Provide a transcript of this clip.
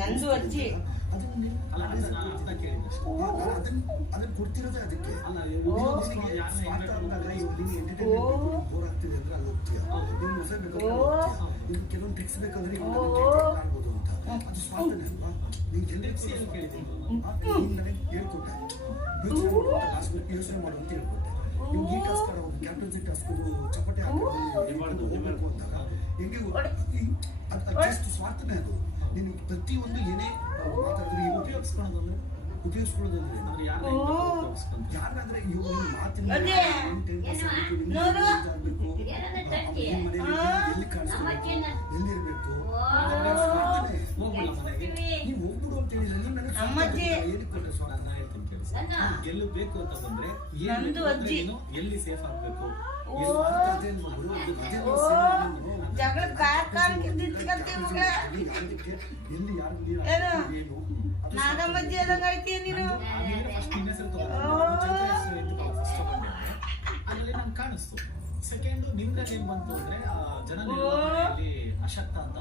ನಂದು ಅಜ್ಜಿ ಅದನ್ನ ಕೊಡ್ತಿರೋದೇ ಅದಕ್ಕೆ ಸ್ವಾರ್ಥ ಅಂದಾಗ ಎಂಟರ್ಟೈನ್ಮೆಂಟ್ ಬೋರ್ ಆಗ್ತಿದೆ ಅಂದ್ರೆ ಅಲ್ಲಿ ಹೋಗ್ತೀಯ, ನೀವು ಹೊಸ ಬೇಕಾದ್ರೆ ಕೆಲವೊಂದು ಟ್ರಿಕ್ಸ್ ಬೇಕಂದ್ರೆ ಮಾಡ್ಬೋದು ಅಂತ. ಅದು ಸ್ವಾರ್ಥನೇ ಅಲ್ವಾ? ನೀವು ಜನರಿಗೆ ಕೇಳಿದ್ದೀನಿ, ನನಗೆ ಹೇಳ್ಕೊಟ್ಟೆ, ಯೋಚನೆ ಮಾಡು ಅಂತ ಹೇಳ್ಕೊಟ್ಟೆ. ನಿಮ್ಗೆ ಈ ಟಾಸ್ಕ್ ಕ್ಯಾಪ್ಟನ್ಸಿ ಟಾಸ್ಕ್ ಚಪ್ಪಟೆ ಹೋಗ್ಬೇಕು ಅಂದಾಗ ಹೆಂಗೆ ಜಸ್ಟ್ ಸ್ವಾರ್ಥನೇ ಅದು. ನೀನು ಪ್ರತಿಯೊಂದು ಏನೇ ಮಾತಾಡಿದ್ರೆ ಉಪಯೋಗಿಸ್ಕೊಳ್ಳೋದಂದ್ರೆ ಯಾರಂದ್ರೆ ಇವ್ರು ಮಾತಿನ ಎಲ್ಲಿ ಕಾಣಿಸ್ಬೇಕು, ಎಲ್ಲಿರ್ಬೇಕು, ನೀವು ಹೋಗ್ಬಿಡು ಅಂತ ಹೇಳಿದ್ರೆ ನೀವು ನನಗೆ ಏನಕ್ಕೆ ಕೊಟ್ಟೆ ಸ್ವಾರ್ಥ? ಗೆಲ್ಲಬೇಕು ಅಂತ ಬಂದ್ರೆ ಎಲ್ಲಿ ಸೇಫ್ ಆಗ್ಬೇಕು, ಜಗಳ ನಾಗಮ್ಮಜ್ಜಿ ಆದಂಗಾಯ್ತೀಯ ನೀನು. ಅದ್ರಲ್ಲಿ ನಂಗೆ ಕಾಣಿಸ್ತು. ಸೆಕೆಂಡ್ ನಿಮ್ದ್ರಲ್ಲಿ ಏನ್ ಬಂತು ಅಂದ್ರೆ ಜನ ಅಶಕ್ತ ಅಂತ